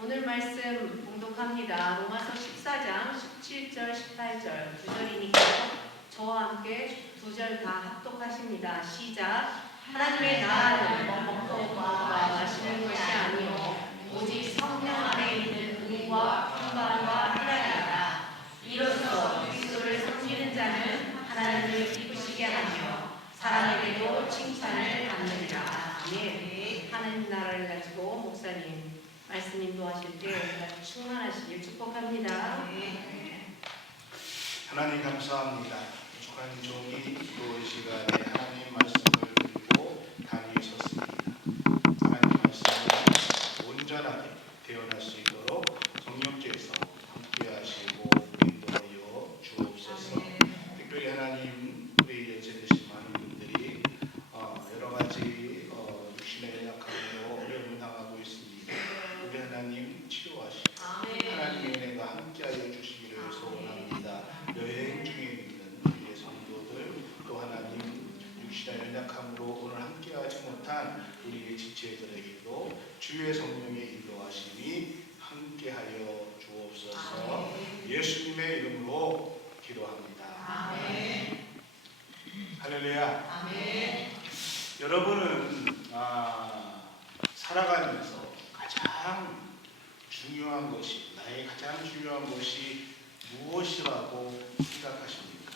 오늘 말씀 봉독합니다. 로마서 14장 17절 18절 2절이니까 저와 함께 2절 다 합독하십니다. 시작. 하나님의 나라는 먹고 마시는 것이 아니요 오직 성령 안에 있는 의와 평강과 희락이다. 이로써 그리스도를 섬기는 자는 하나님을 기쁘시게 하며 사람에게도 칭찬을 받느니라. 아멘. 하나님 나라를 가지고 목사님 말씀 인도하실 때 충만하시길 축복합니다. 하나님 감사합니다. 축하하는 종이 또 이 시간에 하나님 말씀을 듣고 단위에 섰습니다. 하나님 말씀을 온전하게 대언할 수 있도록 성령께서 함께하시고 인도하여 주옵소서. 특별히 하나님 우리 예제 되신 많은 분들이 여러 가지 육신의 연약함으로 어려움을 당하고 있습니다. 우리 하나님 치료하시고 하나님의 은혜가 함께하여 주시기를 소원합니다. 여행 중에 있는 우리의 성도들 또 하나님 육신의 연약함으로 오늘 함께하지 못한 우리의 지체들에게도 주의 성령의 인도하심이 함께하여 주옵소서. 예수님의 이름으로 기도합니다. 아멘. 할렐루야. 아멘. 여러분은 살아가면서 가장 중요한 것이 나의 가장 중요한 것이 무엇이라고 생각하십니까?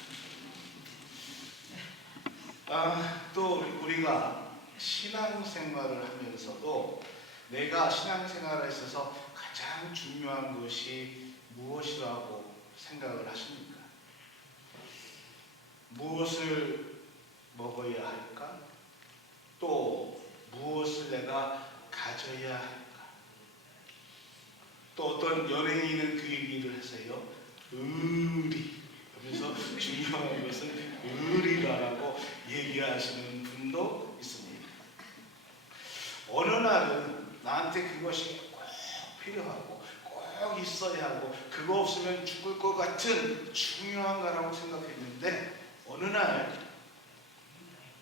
또 우리가 신앙생활을 하면서도 내가 신앙생활에 있어서 가장 중요한 것이 무엇이라고 생각을 하십니까? 무엇을 먹어야 할까? 또 무엇을 내가 가져야 할까? 또 어떤 연예인은 그 얘기를 하세요. 의리. 그래서 중요한 것은 의리라고 얘기하시는 분도 있습니다. 어느 날은 나한테 그것이 꼭 필요하고 꼭 있어야 하고 그거 없으면 죽을 것 같은 중요한 거라고 생각했는데 어느 날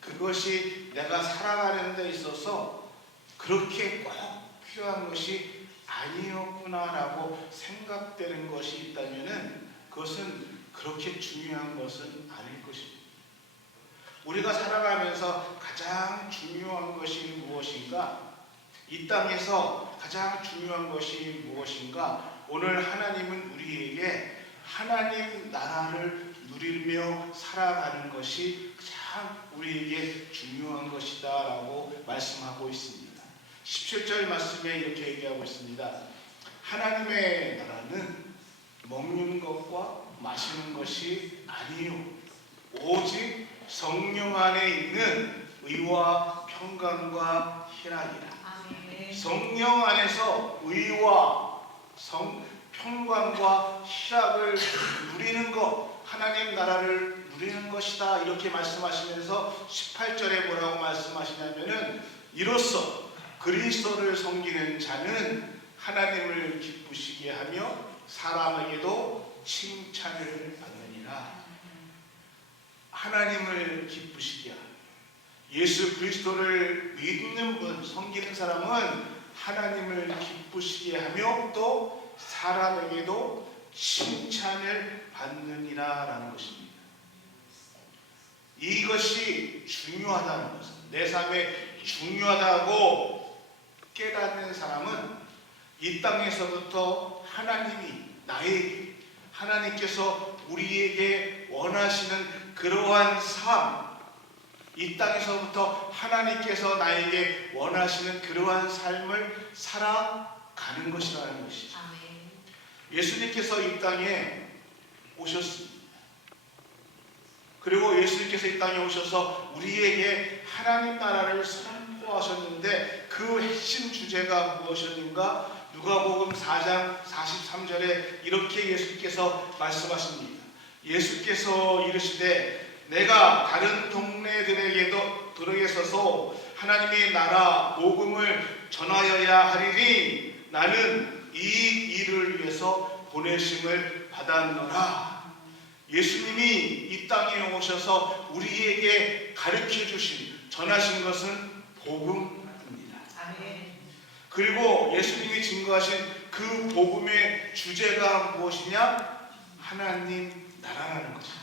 그것이 내가 살아가는 데 있어서 그렇게 꼭 필요한 것이 아니었구나라고 생각되는 것이 있다면은 그것은 그렇게 중요한 것은 아닐 것입니다. 우리가 살아가면서 가장 중요한 것이 무엇인가? 이 땅에서 가장 중요한 것이 무엇인가? 오늘 하나님은 우리에게 하나님 나라를 누리며 살아가는 것이 가장 우리에게 중요한 것이다 라고 말씀하고 있습니다. 17절 말씀에 이렇게 얘기하고 있습니다. 하나님의 나라는 먹는 것과 마시는 것이 아니요 오직 성령 안에 있는 의와 평강과 희락이라. 성령 안에서 의와 평강과 희락을 누리는 것, 하나님 나라를 누리는 것이다 이렇게 말씀하시면서 18절에 뭐라고 말씀하시냐면은 이로써 그리스도를 섬기는 자는 하나님을 기쁘시게 하며 사람에게도 칭찬을 받느니라. 하나님을 기쁘시게 하며 예수 그리스도를 믿는 분, 섬기는 사람은 하나님을 기쁘시게 하며 또 사람에게도 칭찬을 받느니라 라는 것입니다. 이것이 중요하다는 것은 내 삶에 중요하다고 깨닫는 사람은 이 땅에서부터 하나님이 나에게 하나님께서 우리에게 원하시는 그러한 삶, 이 땅에서부터 하나님께서 나에게 원하시는 그러한 삶을 살아가는 것이라는 것이죠. 예수님께서 이 땅에 오셨습니다. 그리고 예수님께서 이 땅에 오셔서 우리에게 하나님 나라를 선포하셨는데 그 핵심 주제가 무엇이었는가? 누가복음 4장 43절에 이렇게 예수님께서 말씀하십니다. 예수께서 이르시되 내가 다른 동네들에게도 들어가서서 하나님의 나라 복음을 전하여야 하리니 나는 이 일을 위해서 보내심을 받았노라. 예수님이 이 땅에 오셔서 우리에게 가르쳐 주신 전하신 것은 복음입니다. 그리고 예수님이 증거하신 그 그 복음의 주제가 무엇이냐? 하나님 나라라는 것이죠.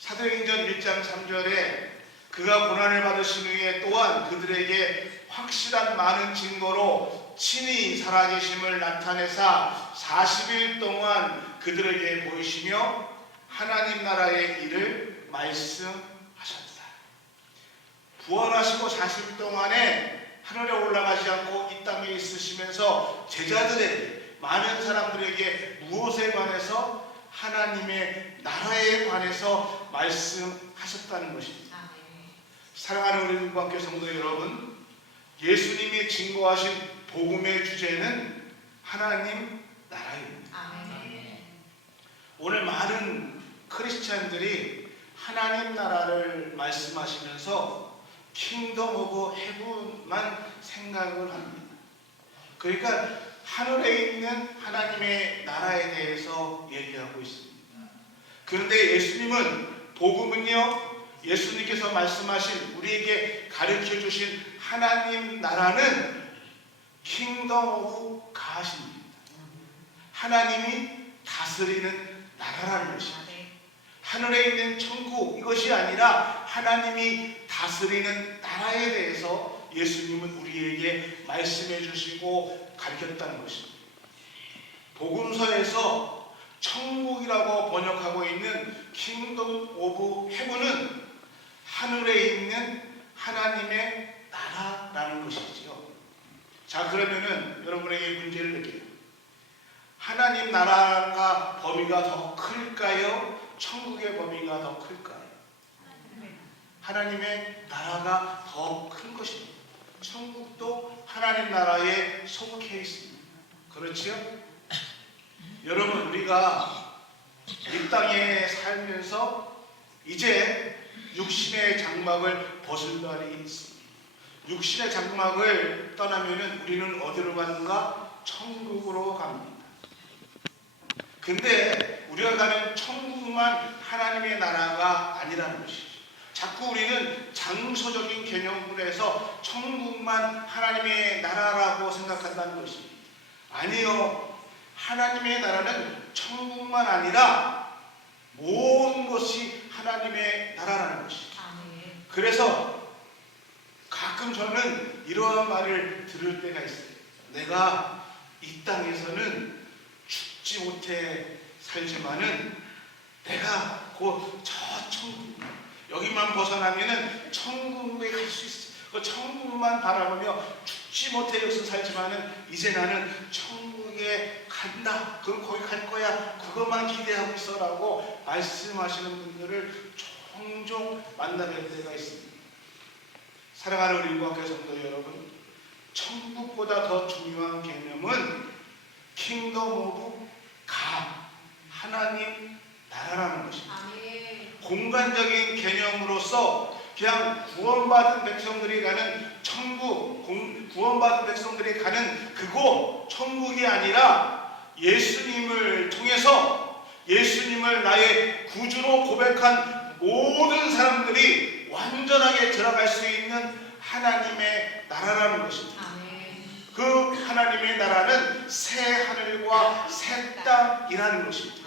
사도행전 1장 3절에 그가 고난을 받으신 후에 또한 그들에게 확실한 많은 증거로 친히 살아계심을 나타내사 40일 동안 그들에게 보이시며 하나님 나라의 일을 말씀하셨다. 부활하시고 40일 동안에 하늘에 올라가지 않고 이 땅에 있으시면서 제자들에게, 많은 사람들에게 무엇에 관해서? 하나님의 나라에 관해서 말씀하셨다는 것입니다. 사랑하는 우리 국방교 성도 여러분, 예수님이 증거하신 복음의 주제는 하나님 나라입니다. 오늘 많은 크리스찬들이 하나님 나라를 말씀하시면서 킹덤 오브 헤븐만 생각을 합니다. 그러니까 하늘에 있는 하나님의 나라에 대해서 얘기하고 있습니다. 그런데 예수님은, 복음은요, 예수님께서 말씀하신, 우리에게 가르쳐 주신 하나님 나라는 킹덤 오브 갓입니다. 하나님이 다스리는 나라라는 것입니다. 하늘에 있는 천국, 이것이 아니라 하나님이 다스리는 나라에 대해서 예수님은 우리에게 말씀해 주시고 가르쳤다는 것입니다. 복음서에서 천국이라고 번역하고 있는 킹덤 오브 헤븐은 하늘에 있는 하나님의 나라라는 것이지요. 자, 그러면은 여러분에게 문제를 낼게요. 하나님 나라가 범위가 더 클까요? 천국의 범위가 더 클까요? 하나님의 나라가 더 큰 것입니다. 천국도 하나님 나라에 속해 있습니다. 그렇지요? 여러분, 우리가 이 땅에 살면서 이제 육신의 장막을 벗을 날이 있습니다. 육신의 장막을 떠나면은 우리는 어디로 가는가? 천국으로 갑니다. 근데 우리가 가는 천국만 하나님의 나라가 아니라는 것이죠. 자꾸 우리는 장소적인 개념으로 천국만 하나님의 나라라고 생각한다는 것입니다. 아니요. 하나님의 나라는 천국만 아니라 모든 것이 하나님의 나라라는 것이죠. 그래서 가끔 저는 이러한 말을 들을 때가 있어요. 내가 이 땅에서는 죽지 못해 살지만은 내가 곧 저 천국, 여기만 벗어나면은 천국에 갈 수 있어. 그 천국만 바라보며 죽지 못해 여기서 살지만은 이제 나는 천국에 간다. 그럼 거기 갈 거야. 그것만 기대하고 있어라고 말씀하시는 분들을 종종 만나뵐 때가 있습니다. 사랑하는 우리 인과학교 성도 여러분, 천국보다 더 중요한 개념은 킹덤 오브 갓, 하나님 나라라는 것입니다. 공간적인 개념으로서 그냥 구원받은 백성들이 가는 천국, 구원받은 백성들이 가는 그곳 천국이 아니라 예수님을 통해서 예수님을 나의 구주로 고백한 모든 사람들이 완전하게 들어갈 수 있는 하나님의 나라라는 것입니다. 그 하나님의 나라는 새 하늘과 새 땅이라는 것입니다.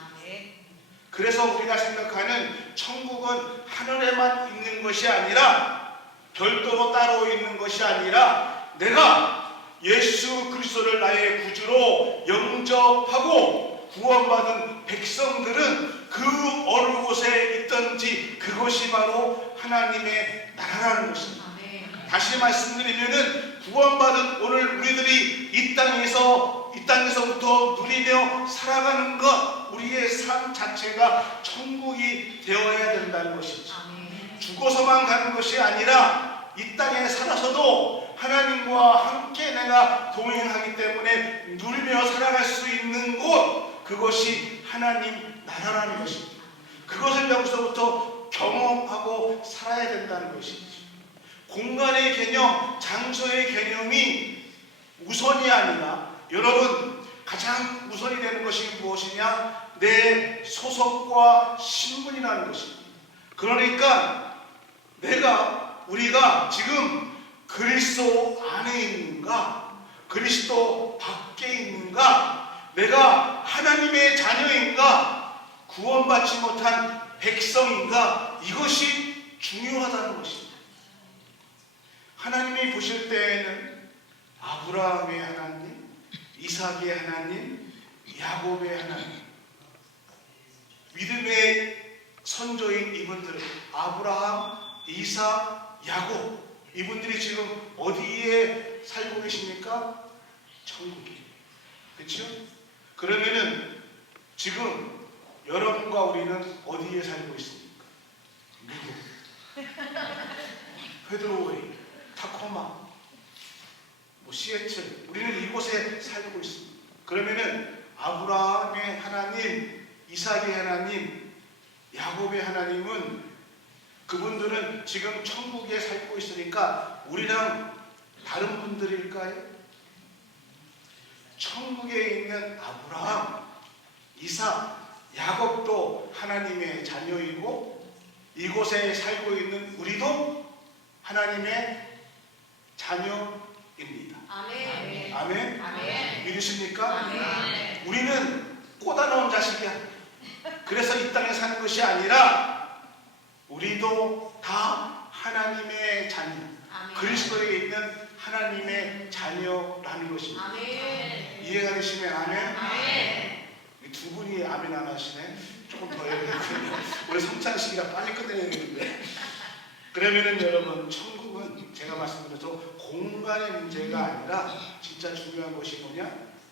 그래서 우리가 생각하는 천국은 하늘에만 있는 것이 아니라, 별도로 따로 있는 것이 아니라, 내가 예수 그리스도를 나의 구주로 영접하고 구원받은 백성들은 그 어느 곳에 있든지 그것이 바로 하나님의 나라라는 것입니다. 다시 말씀드리면은 구원받은 오늘 우리들이 이 땅에서부터 누리며 살아가는 것, 우리의 삶 자체가 천국이 되어야 된다는 것이죠. 죽어서만 가는 것이 아니라 이 땅에 살아서도 하나님과 함께 내가 동행하기 때문에 누리며 살아갈 수 있는 곳, 그것이 하나님 나라라는 것입니다. 그것을 여기서부터 경험하고 살아야 된다는 것이죠. 공간의 개념, 장소의 개념이 우선이 아니라, 여러분, 가장 우선이 되는 것이 무엇이냐? 내 소속과 신분이라는 것입니다. 그러니까 우리가 지금 그리스도 안에 있는가, 그리스도 밖에 있는가? 내가 하나님의 자녀인가? 구원받지 못한 백성인가? 이것이 중요하다는 것입니다. 하나님이 보실 때에는 아브라함의 하나님, 이삭의 하나님, 야곱의 하나님, 믿음의 선조인 이분들, 아브라함, 이삭, 야곱, 이분들이 지금 어디에 살고 계십니까? 천국에. 그렇죠? 그러면은 지금 여러분과 우리는 어디에 살고 있습니까? 미국, 페드로웨이, 타코마, 시애틀, 우리는 이곳에 살고 있습니다. 그러면은 아브라함의 하나님, 이삭의 하나님, 야곱의 하나님은 그분들은 지금 천국에 살고 있으니까 우리랑 다른 분들일까요? 천국에 있는 아브라함, 이삭, 야곱도 하나님의 자녀이고 이곳에 살고 있는 우리도 하나님의 자녀입니다. 아멘. 아멘? 아멘. 믿으십니까? 아멘. 우리는 꽂아놓은 자식이야. 그래서 이 땅에 사는 것이 아니라 우리도 다 하나님의 자녀, 아멘. 그리스도에 있는 하나님의 자녀라는 것입니다. 아멘. 이해가 되시면 아멘? 아멘. 이 두 분이 아멘 안 하시네. 조금 더 해야 되겠군요. 우리 성찬식이라 빨리 끝내야겠는데. 그러면은 여러분, 천국은 제가 말씀드려도 공간의 문제가 아니라 진짜 중요한 것이 뭐냐?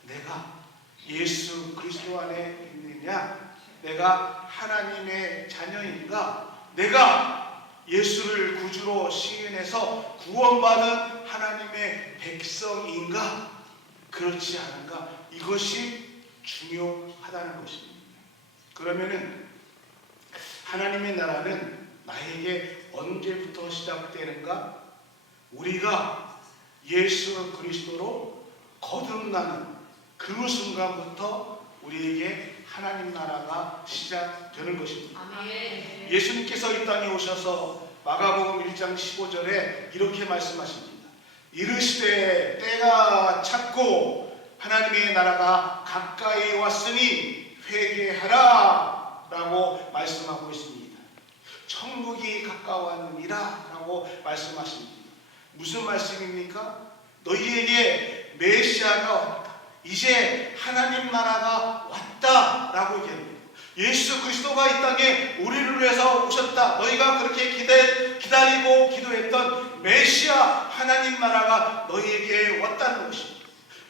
내가 예수 그리스도 안에 있느냐? 내가 하나님의 자녀인가? 내가 예수를 구주로 시인해서 구원받은 하나님의 백성인가? 그렇지 않은가? 이것이 중요하다는 것입니다. 그러면은 하나님의 나라는 나에게 언제부터 시작되는가? 우리가 예수 그리스도로 거듭나는 그 순간부터 우리에게 하나님 나라가 시작되는 것입니다. 아멘. 예수님께서 이 땅에 오셔서 마가복음 1장 15절에 이렇게 말씀하십니다. 이르시되 때가 찼고 하나님의 나라가 가까이 왔으니 회개하라 라고 말씀하고 있습니다. 천국이 가까웠느니라 라고 말씀하십니다. 무슨 말씀입니까? 너희에게 메시아가 왔다. 이제 하나님 나라가 왔다 라고 얘기합니다. 예수 그리스도가 이 땅에 우리를 위해서 오셨다. 너희가 그렇게 기다리고 기도했던 메시아 하나님 나라가 너희에게 왔다는 것입니다.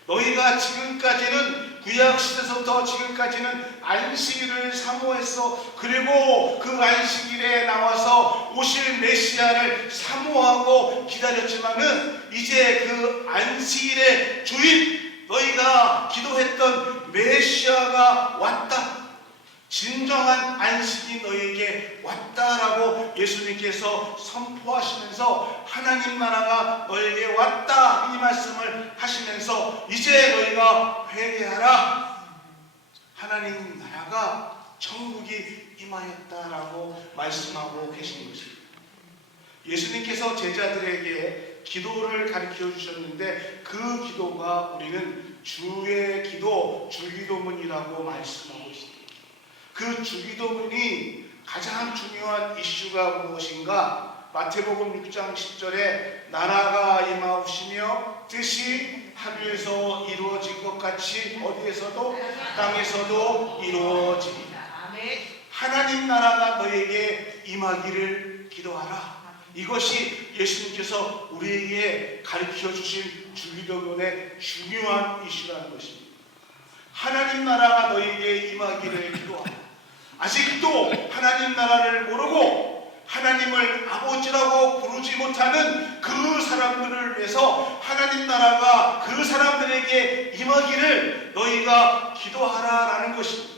너희가 지금까지는 구약시대에서부터 지금까지는 안식일을 사모했어. 그리고 그 안식일에 나와서 오실 메시아를 사모하고 기다렸지만은 이제 그 안식일의 주인, 너희가 기도했던 메시아가 왔다. 진정한 안식이 너희에게 왔다라고 예수님께서 선포하시면서 하나님 나라가 너희에게 왔다 이 말씀을 하시면서 이제 너희가 회개하라. 하나님 나라가 천국이 임하였다라고 말씀하고 계신 것입니다. 예수님께서 제자들에게 기도를 가르쳐 주셨는데 그 기도가 우리는 주의 기도, 주기도문이라고 말씀하고 있습니다. 그 주기도문이 가장 중요한 이슈가 무엇인가? 마태복음 6장 10절에 나라가 임하옵시며 뜻이 하늘에서 이루어진 것 같이 어디에서도 땅에서도 이루어집니다. 하나님 나라가 너에게 임하기를 기도하라. 이것이 예수님께서 우리에게 가르쳐 주신 주기도문의 중요한 이슈라는 것입니다. 하나님 나라가 너에게 임하기를 기도하라. 아직도 하나님 나라를 모르고 하나님을 아버지라고 부르지 못하는 그 사람들을 위해서 하나님 나라가 그 사람들에게 임하기를 너희가 기도하라라는 것입니다.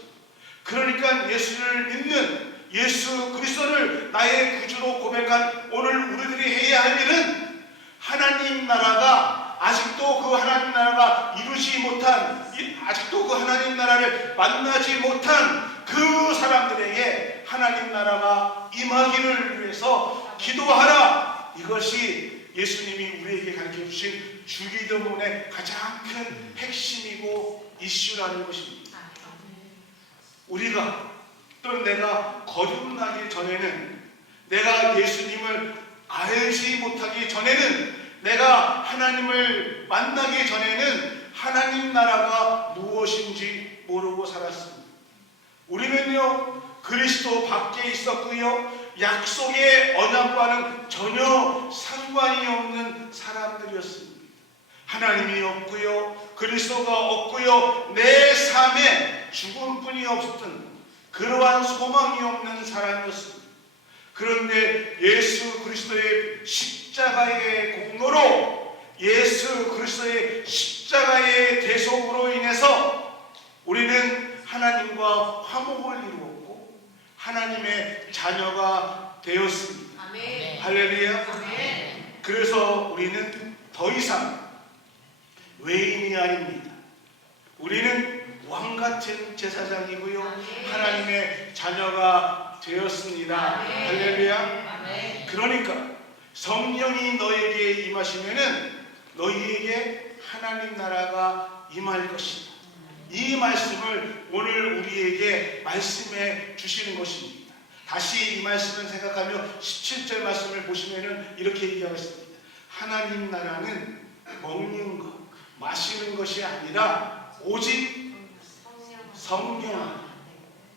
그러니까 예수를 믿는 예수 그리스도를 나의 구주로 고백한 오늘 우리들이 해야 할 일은 하나님 나라가 아직도 그 하나님 나라가 이루지 못한, 아직도 그 하나님 나라를 만나지 못한 그 사람들에게 하나님 나라가 임하기를 위해서 기도하라. 이것이 예수님이 우리에게 가르쳐 주신 주기도문의 가장 큰 핵심이고 이슈라는 것입니다. 우리가 또는 내가 거듭나기 전에는, 내가 예수님을 알지 못하기 전에는, 내가 하나님을 만나기 전에는 하나님 나라가 무엇인지 모르고 살았습니다. 우리는요, 그리스도 밖에 있었고요, 약속의 언약과는 전혀 상관이 없는 사람들이었습니다. 하나님이 없고요, 그리스도가 없고요, 내 삶에 죽음뿐이 없었던 그러한 소망이 없는 사람이었습니다. 그런데 예수 그리스도의 십자가의 공로로, 예수 그리스도의 십자가의 대속으로 인해서 우리는 하나님과 화목을 이루었고 하나님의 자녀가 되었습니다. 아멘. 할렐루야. 아멘. 그래서 우리는 더 이상 외인이 아닙니다. 우리는 왕같은 제사장이고요, 하나님의 자녀가 되었습니다. 할렐루야. 아멘. 그러니까 성령이 너에게 임하시면은 너희에게 하나님 나라가 임할 것이다. 이 말씀을 오늘 우리에게 말씀해 주시는 것입니다. 다시 이 말씀을 생각하며 17절 말씀을 보시면은 이렇게 얘기하겠습니다. 하나님 나라는 먹는 것, 마시는 것이 아니라 오직 성령,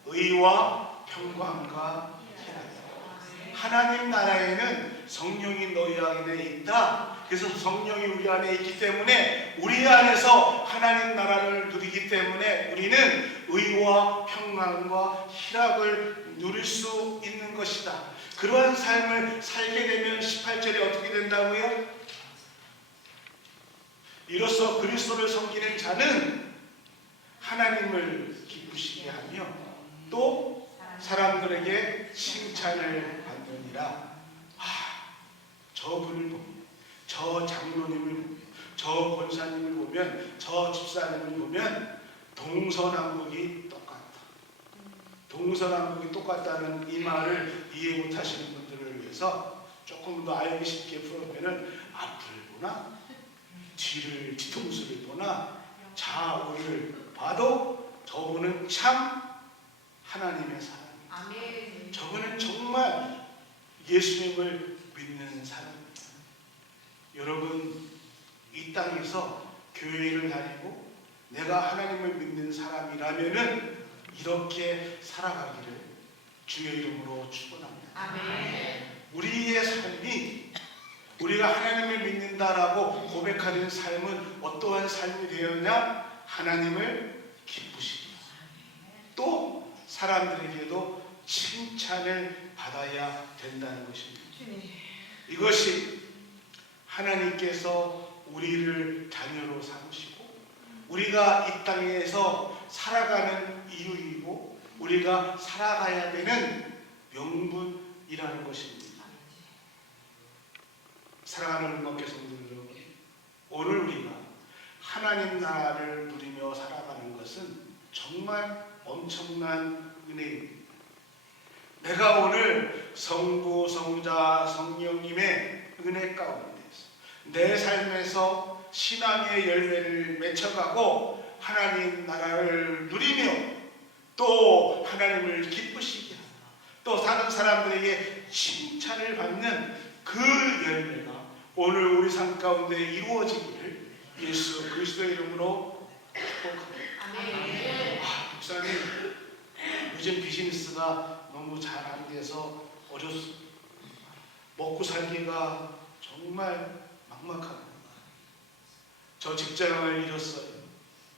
의와 평강과 희락이다. 하나님 나라에는 성령이 너희 안에 있다. 그래서 성령이 우리 안에 있기 때문에 우리 안에서 하나님 나라를 누리기 때문에 우리는 의와 평강과 희락을 누릴 수 있는 것이다. 그러한 삶을 살게 되면 18절에 어떻게 된다고요? 이로써 그리스도를 섬기는 자는 하나님을 기쁘시게 하며 또 사람들에게 칭찬을 받느니라. 저분을 보면, 저 장로님을 보면, 저 권사님을 보면, 저 집사님을 보면 동서남북이 똑같다. 동서남북이 똑같다는 이 말을 이해 못하시는 분들을 위해서 조금 더 알기 쉽게 풀어보면, 앞을 보나 뒤통수를 보나 좌우를 봐도 저분은 참 하나님의 사람입니다. 저분은 정말 예수님을 믿는 사람입니다. 여러분, 이 땅에서 교회를 다니고 내가 하나님을 믿는 사람이라면은 이렇게 살아가기를 주의 이름으로 축원합니다. 우리의 삶이, 우리가 하나님을 믿는다라고 고백하는 삶은 어떠한 삶이 되었냐? 하나님을 기쁘시게, 또 사람들에게도 칭찬을 받아야 된다는 것입니다. 이것이 하나님께서 우리를 자녀로 삼으시고 우리가 이 땅에서 살아가는 이유이고 우리가 살아가야 되는 명분이라는 것입니다. 사랑하는 음악계 성도들 여러분, 오늘 우리가 하나님 나라를 누리며 살아가는 것은 정말 엄청난 은혜입니다. 내가 오늘 성부, 성자, 성령님의 은혜 가운데서 내 삶에서 신앙의 열매를 맺혀가고 하나님 나라를 누리며 또 하나님을 기쁘시게 하고 또 다른 사람들에게 칭찬을 받는 그 열매가 오늘 우리 삶 가운데 이루어지기를 예수 그리스도의 이름으로 축복합니다. 목사님, 요즘 비즈니스가 너무 잘 안 돼서 어렵습니다. 먹고 살기가 정말 막막합니다. 저 직장을 잃었어요.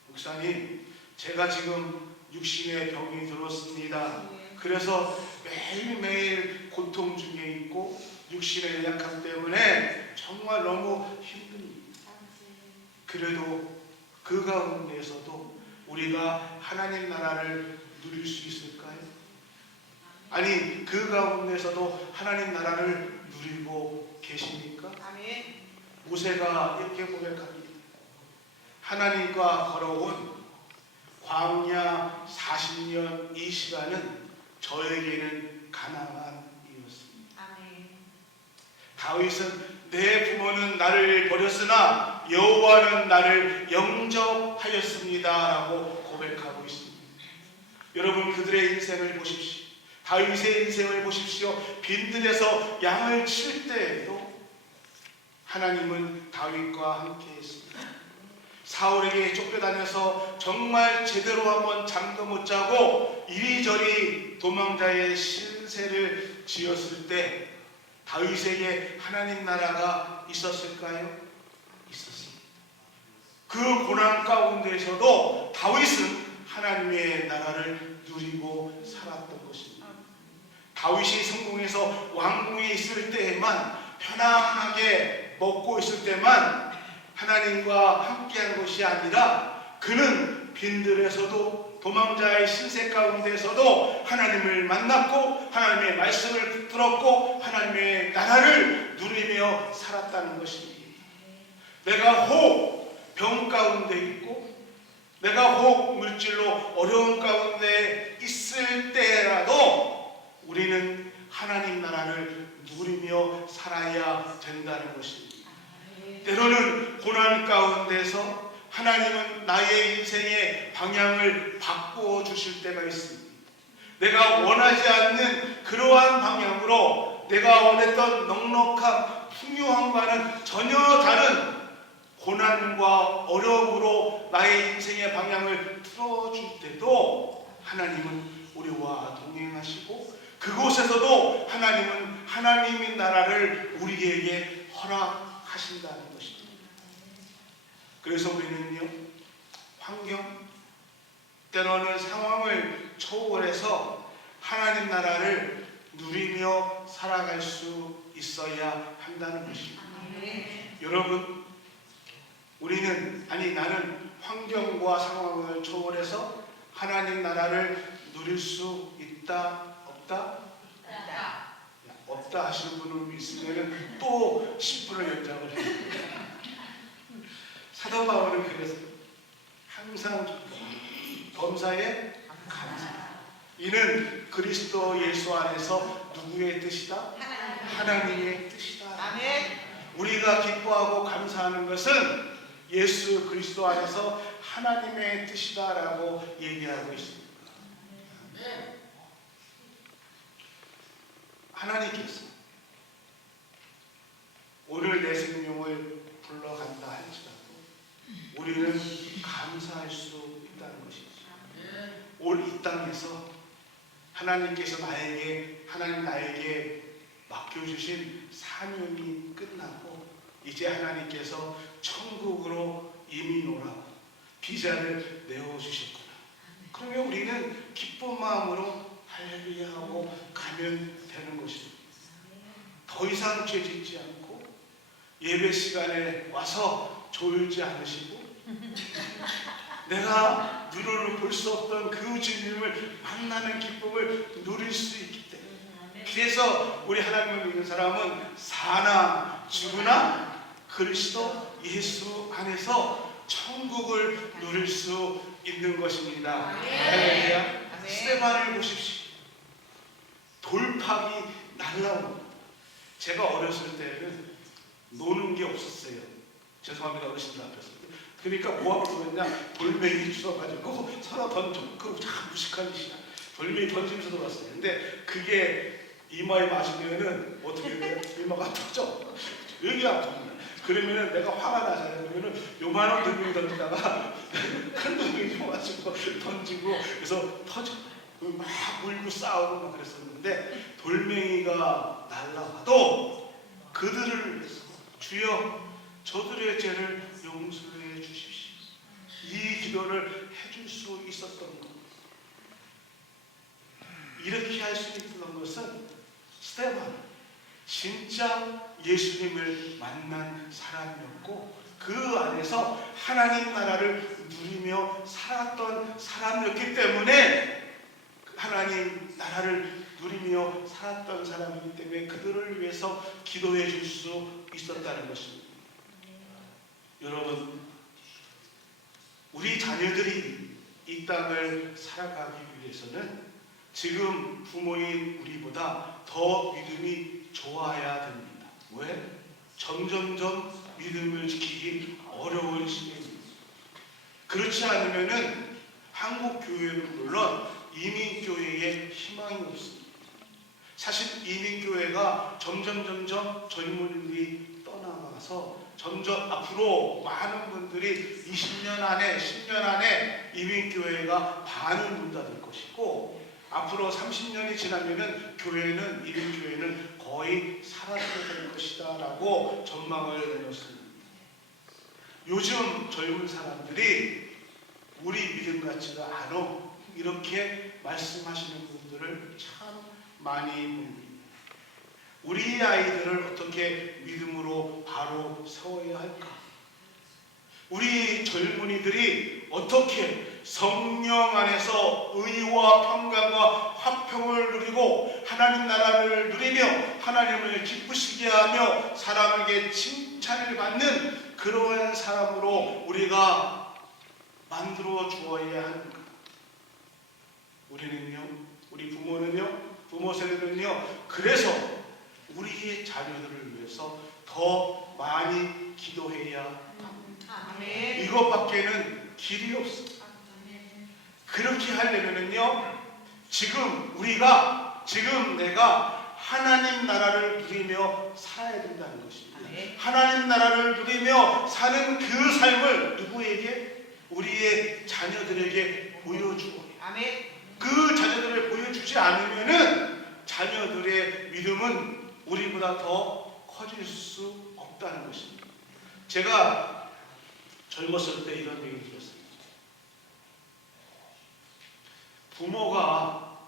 목사님, 제가 지금 육신의 병이 들었습니다. 그래서 매일매일 고통 중에 있고 육신의 약함 때문에 정말 너무 힘듭니다. 그래도 그 가운데에서도 우리가 하나님 나라를 누릴 수 있을까요? 아니, 그 가운데서도 하나님 나라를 누리고 계십니까? 모세가 이렇게 고백합니다. 하나님과 걸어온 광야 40년 이 시간은 저에게는 가나안이었습니다. 다윗은 내 부모는 나를 버렸으나 여호와는 나를 영접하였습니다라고 고백하고 있습니다. 여러분, 그들의 인생을 보십시오. 다윗의 인생을 보십시오. 빈들에서 양을 칠 때에도 하나님은 다윗과 함께 했습니다. 사울에게 쫓겨다녀서 정말 제대로 한번 잠도 못 자고 이리저리 도망자의 신세를 지었을 때 다윗에게 하나님 나라가 있었을까요? 있었습니다. 그 고난 가운데에서도 다윗은 하나님의 나라를 누리고 살았던 것입니다. 다윗이 성공해서 왕궁에 있을 때에만, 편안하게 먹고 있을 때만 하나님과 함께한 것이 아니라 그는 빈들에서도 도망자의 신세 가운데서도 하나님을 만났고 하나님의 말씀을 들었고 하나님의 나라를 누리며 살았다는 것입니다. 내가 혹 병 가운데 있고 내가 혹 물질로 어려운 가운데 있을 때라도 우리는 하나님 나라를 누리며 살아야 된다는 것입니다. 때로는 고난 가운데서 하나님은 나의 인생의 방향을 바꾸어 주실 때가 있습니다. 내가 원하지 않는 그러한 방향으로 내가 원했던 넉넉함, 풍요함과는 전혀 다른 고난과 어려움으로 나의 인생의 방향을 틀어줄 때도 하나님은 우리와 동행하시고 그곳에서도 하나님은 하나님의 나라를 우리에게 허락하신다는 것입니다. 그래서 우리는요, 환경, 때로는 상황을 초월해서 하나님 나라를 누리며 살아갈 수 있어야 한다는 것입니다. 여러분, 나는 환경과 상황을 초월해서 하나님 나라를 누릴 수 있다, 없다? 없다 하시는 분은 있으면 또 10분을 연장을 해요. 사도 바울은 그래서 항상 범사에 감사. 이는 그리스도 예수 안에서 누구의 뜻이다? 하나님의 뜻이다. 우리가 기뻐하고 감사하는 것은 예수 그리스도 안에서 하나님의 뜻이다라고 얘기하고 있습니다. 하나님께서 오늘 내 생명을 불러간다 할지라도 우리는 감사할 수 있다는 것이죠. 올 이 땅에서 하나님께서 하나님 나에게 맡겨주신 사명이 끝나고 이제 하나님께서 천국으로 이민 오라고 비자를 내어주셨구나. 그러면 우리는 기쁜 마음으로 할렐루야 하고 가면 되는 것입니다. 더 이상 죄짓지 않고 예배 시간에 와서 졸지 않으시고 내가 눈으로 볼 수 없던 그 주님을 만나는 기쁨을 누릴 수 있기 때문에 그래서 우리 하나님을 믿는 사람은 사나 죽으나 그리스도 예수 안에서 천국을 누릴 수 있는 것입니다. 할렐루야. 스데반을 보십시오. 돌팍이 날라옵니다. 제가 어렸을 때는 노는 게 없었어요. 죄송합니다, 어르신들 앞에서. 그러니까 뭐하고 놀았냐? 돌멩이 주워가지고 서로 던져. 그거 참 무식한 짓이야. 돌멩이 던지면서 놀았어요. 근데 그게 이마에 맞으면은 어떻게 돼요? 이마가 터져. 여기 아픕니다. 그러면은 내가 화가 나잖아요. 그러면은 요만한 돌멩이 던지다가 큰 돌멩이 줘가지고 던지고 그래서 터져. 막 물고 싸우고 막 그랬었는데 돌멩이가 날라와도 그들을 위해서 주여 저들의 죄를 용서해 주십시오. 이 기도를 해줄 수 있었던 것. 이렇게 할 수 있었던 것은 스데반 진짜 예수님을 만난 사람이었고 그 안에서 하나님 나라를 누리며 살았던 사람이었기 때문에 하나님 나라를 누리며 살았던 사람이기 때문에 그들을 위해서 기도해 줄 수 있었다는 것입니다. 여러분, 우리 자녀들이 이 땅을 살아가기 위해서는 지금 부모인 우리보다 더 믿음이 좋아야 됩니다. 왜? 점점점 믿음을 지키기 어려운 시대입니다. 그렇지 않으면은 한국 교회는 물론 이민교회에 희망이 없습니다. 사실 이민교회가 점점 젊은이들이 떠나가서 점점 앞으로 많은 분들이 20년 안에 10년 안에 이민교회가 반을 문 닫을 것이고, 앞으로 30년이 지나면은 이민교회는 거의 사라지게 될 것이다 라고 전망을 내놓습니다. 요즘 젊은 사람들이 우리 믿음 같지가 않아 이렇게 말씀하시는 분들을 참 많이 봅니다. 우리 아이들을 어떻게 믿음으로 바로 세워야 할까? 우리 젊은이들이 어떻게 성령 안에서 의와 평강과 화평을 누리고 하나님 나라를 누리며 하나님을 기쁘시게 하며 사람에게 칭찬을 받는 그러한 사람으로 우리가 만들어 주어야 합니까? 우리 부모는요, 부모 세대는요, 그래서 우리의 자녀들을 위해서 더 많이 기도해야 합니다. 이것밖에는 길이 없습니다. 그렇게 하려면요, 지금 내가 하나님 나라를 누리며 살아야 된다는 것입니다. 하나님 나라를 누리며 사는 그 삶을 누구에게? 우리의 자녀들에게 보여주고, 그 자녀들을 보여주지 않으면은 자녀들의 믿음은 우리보다 더 커질 수 없다는 것입니다. 제가 젊었을 때 이런 얘기를 들었습니다. 부모가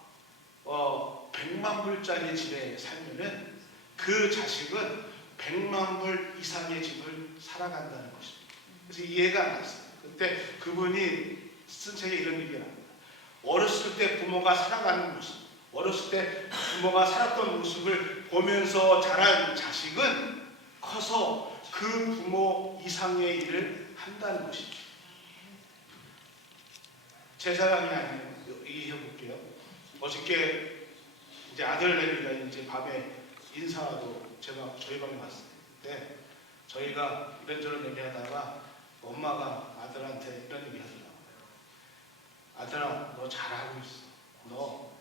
100만 불짜리 집에 살면은 그 자식은 100만 불 이상의 집을 살아간다는 것입니다. 그래서 이해가 안 갔어요. 그때 그분이 쓴 책에 이런 얘기가 납니다. 어렸을 때 부모가 살아가는 모습, 어렸을 때 부모가 살았던 모습을 보면서 자란 자식은 커서 그 부모 이상의 일을 한다는 것입니다. 제 자랑이 아니에요. 얘기해 볼게요. 어저께 이제 아들내미가 이제 밤에 인사하고 제가 저희 방에 왔어요. 그때 저희가 이런저런 얘기하다가 엄마가 아들한테 이런 얘기 하더라고요. 아들아, 너 잘하고 있어. 너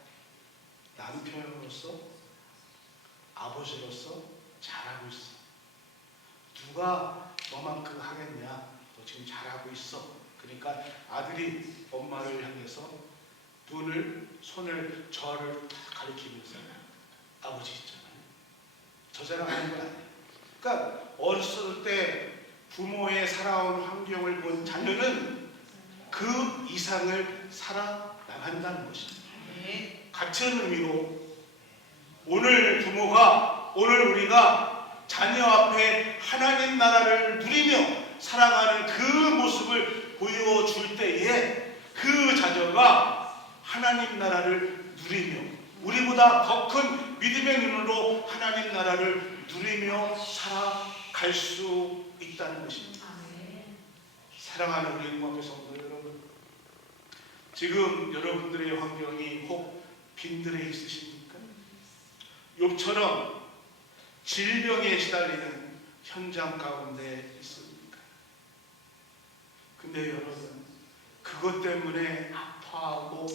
남편으로서, 아버지로서 잘하고 있어. 누가 너만큼 하겠냐? 너 지금 잘하고 있어. 그러니까 아들이 엄마를 향해서 손을 저를 가리키면서 아버지 있잖아요. 저 자랑하는 건 아니에요. 그러니까 어렸을 때 부모의 살아온 환경을 본 자녀는 그 이상을 살아나간다는 것입니다. 같은 의미로 오늘 우리가 자녀 앞에 하나님 나라를 누리며 살아가는 그 모습을 보여줄 때에 그 자녀가 하나님 나라를 누리며 우리보다 더 큰 믿음의 눈으로 하나님 나라를 누리며 살아갈 수 있다는 것입니다. 사랑하는 우리 응답의 성도 여러분, 지금 여러분들의 환경이 혹 빈들에 있으십니까? 욥처럼 질병에 시달리는 현장 가운데 있습니까? 근데 여러분, 그것 때문에 아파하고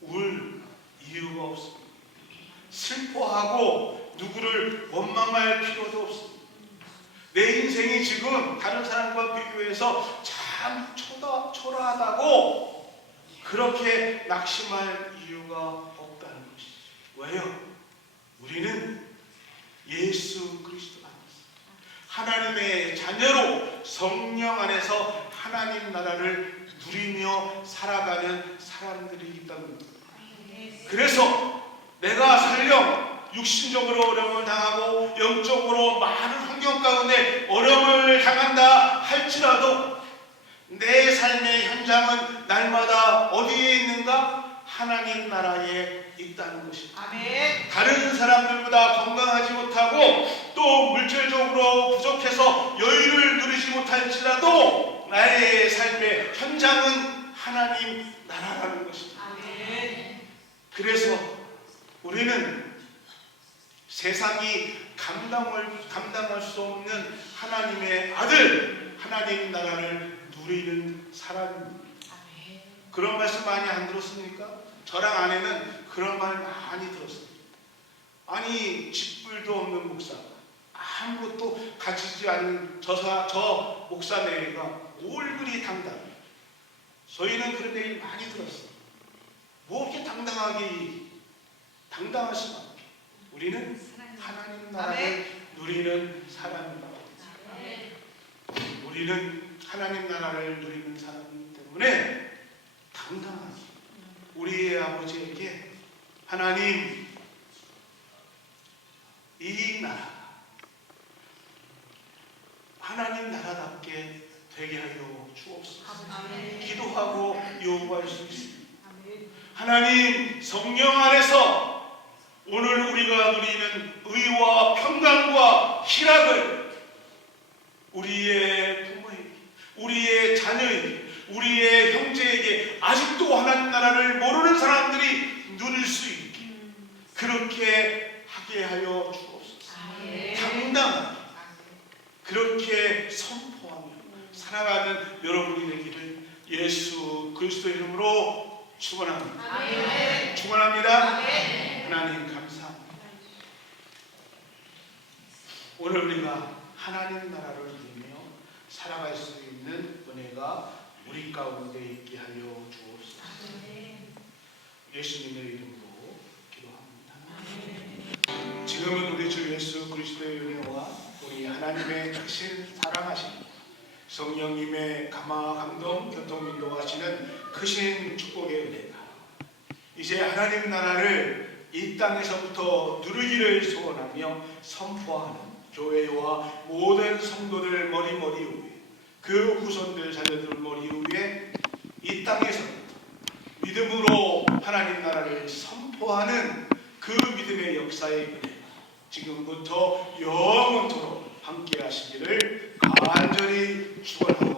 울 이유가 없습니다. 슬퍼하고 누구를 원망할 필요도 없습니다. 내 인생이 지금 다른 사람과 비교해서 참 초라하다고 그렇게 낙심할 이유가 없다는 것이죠. 왜요? 우리는 예수 그리스도 안에서 하나님의 자녀로 성령 안에서 하나님 나라를 누리며 살아가는 사람들이기 때문입니다. 그래서 내가 설령 육신적으로 어려움을 당하고 영적으로 많은 환경 가운데 어려움을 당한다 할지라도 내 삶의 현장은 날마다 어디에 있는가? 하나님 나라에 있다는 것입니다. 아멘. 다른 사람들보다 건강하지 못하고 또 물질적으로 부족해서 여유를 누리지 못할지라도 나의 삶의 현장은 하나님 나라라는 것입니다. 아멘. 그래서 우리는 세상이 감당할 수 없는 하나님의 아들, 하나님 나라를 누리는 사람입니다. 그런 말씀 많이 안 들었습니까? 저랑 아내는 그런 말 많이 들었어요. 아니, 집불도 없는 목사, 아무것도 가지지 않은 저 목사네가 뭘 그리 당당해. 저희는 그런 얘기 많이 들었어요. 뭐 이렇게 당당하시면 우리는 하나님 나라를 누리는 사람입니다. 우리는 하나님 나라를 누리는 사람이기 때문에 당당하게 우리의 아버지에게 하나님, 이 나라 하나님 나라답게 되게 하여 주옵소서. 기도하고 요구할 수 있습니다. 하나님, 성령 안에서 오늘 우리가 누리는 의와 평강과 희락을 우리의 부모에게, 우리의 자녀에게, 우리의 형제에게, 아직도 하나님 나라를 모르는 사람들이 누릴 수 있게 그렇게 하게 하여 주옵소서. 당당하게 그렇게 선포하며 살아가는 여러분이 되기를 예수 그리스도의 이름으로 축원합니다. 축원합니다. 하나님 감사합니다. 오늘 우리가 하나님 나라를 누리며 살아갈 수 있는 은혜가 우리 가운데 있게 하여 주옵소서. 예수님의 이름으로 기도합니다. 지금은 우리 주 예수 그리스도의 은혜와 우리 하나님의 크신 사랑하심, 성령님의 감화 감동 교통 인도하시는 크신 축복의 은혜가 이제 하나님 나라를 이 땅에서부터 누리기를 소원하며 선포하는 교회와 모든 성도들 머리 위에, 그 후손들 자녀들 머리 위에 이 땅에서부터 믿음으로 하나님 나라를 선포하는 그 믿음의 역사의 은혜가 지금부터 영원토록 함께 하시기를 간절히 축원합니다.